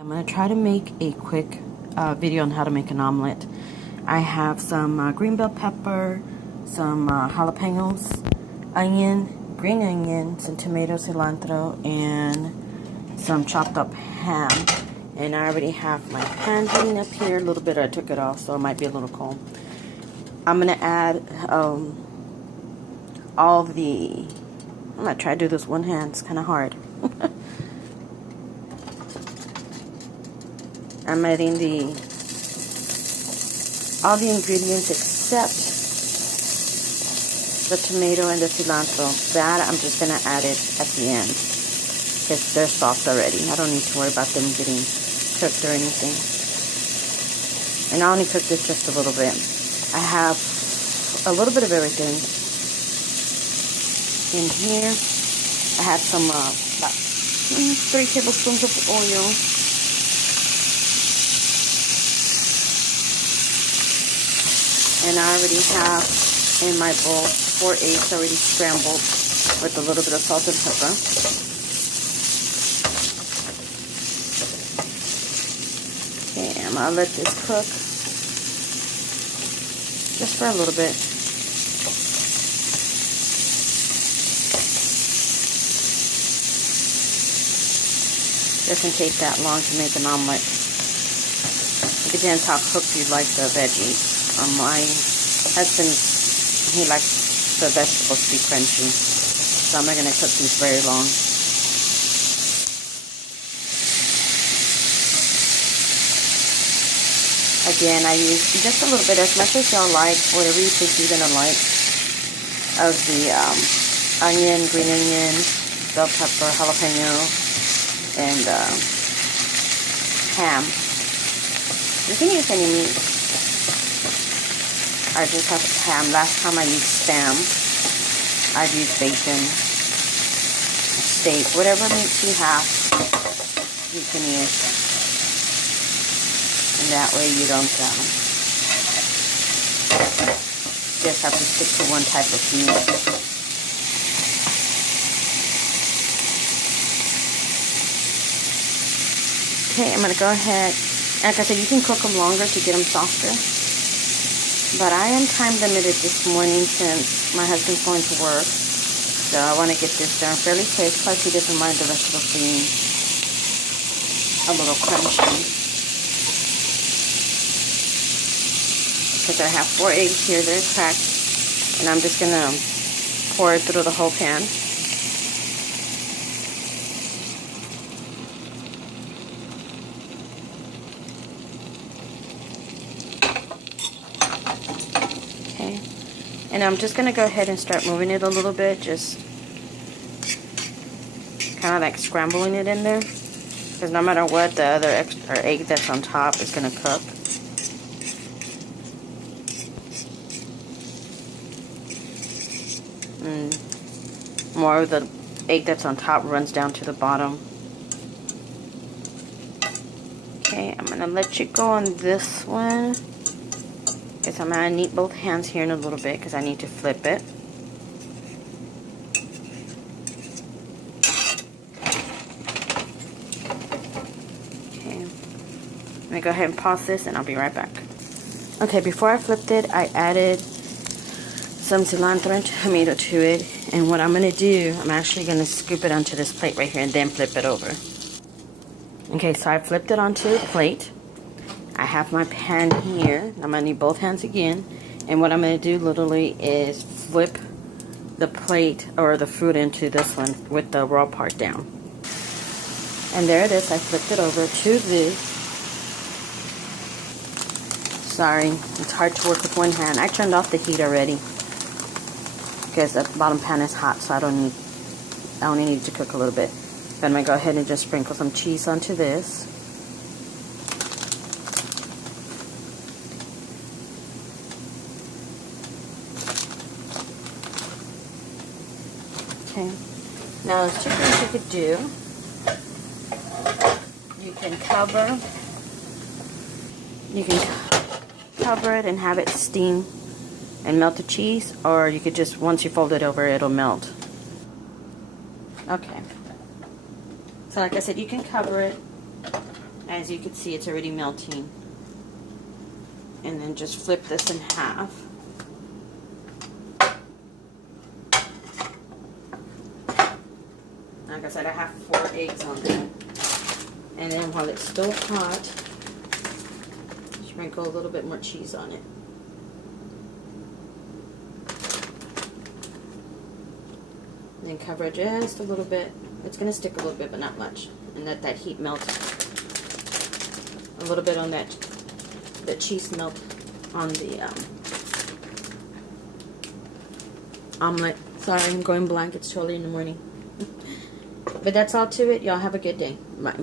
I'm going to try to make a quick video on how to make an omelet. I have some green bell pepper, some jalapeños, onion, green onion, some tomato, cilantro, and some chopped up ham. And I already have my pan heating up here. A little bit, I took it off, so it might be a little cold. I'm going to add all the... I'm going to try to do this one hand. It's kind of hard. I'm adding all the ingredients except the tomato and the cilantro. That I'm just going to add it at the end because they're soft already. I don't need to worry about them getting cooked or anything. And I only cook this just a little bit. I have a little bit of everything in here. I have some about 3 tablespoons of oil. And I already have in my bowl 4 eggs already scrambled with a little bit of salt and pepper. Okay, I'm going to let this cook just for a little bit. Doesn't take that long to make an omelet. It depends how cooked you like the veggies. My husband, he likes the vegetables to be crunchy, so I'm not going to cook these very long. Again, I use just a little bit, as much as y'all like, whatever you think you're going to like, of the onion, green onion, bell pepper, jalapeno, and ham. You can use any meat. I just have ham. Last time I used Spam. I've used bacon, steak, whatever meat you have, you can use. And that way you don't just have to stick to one type of meat. Okay, I'm going to go ahead. Like I said, you can cook them longer to get them softer. But I am time limited this morning since my husband's going to work. So I want to get this done fairly quick. Plus he doesn't mind the vegetables being a little crunchy. Because I have 4 eggs here. They're cracked. And I'm just going to pour it through the whole pan. And I'm just going to go ahead and start moving it a little bit, just kind of like scrambling it in there. Because no matter what, the other extra egg that's on top is going to cook. And more of the egg that's on top runs down to the bottom. Okay, I'm going to let you go on this one. Okay, so I'm going to need both hands here in a little bit because I need to flip it. Okay, I'm going to go ahead and pause this and I'll be right back. Okay, before I flipped it, I added some cilantro and tomato to it. And what I'm going to do, I'm actually going to scoop it onto this plate right here and then flip it over. Okay, so I flipped it onto a plate. I have my pan here. I'm going to need both hands again. And what I'm going to do literally is flip the plate or the fruit into this one with the raw part down. And there it is. I flipped it over to this. Sorry, it's hard to work with one hand. I turned off the heat already because the bottom pan is hot, so I only need to cook a little bit. Then I'm going to go ahead and just sprinkle some cheese onto this. Okay, now there's 2 things you could do. You can cover it and have it steam and melt the cheese, or you could just, once you fold it over, it'll melt. Okay, so like I said, you can cover it and as you can see, it's already melting. And then just flip this in half. Like I said, I have 4 eggs on there. And then while it's still hot, sprinkle a little bit more cheese on it. And then cover it just a little bit. It's going to stick a little bit, but not much. And let that heat melt a little bit on that cheese melt on the omelet. Sorry, I'm going blank. It's totally in the morning. But that's all to it. Y'all have a good day. Bye.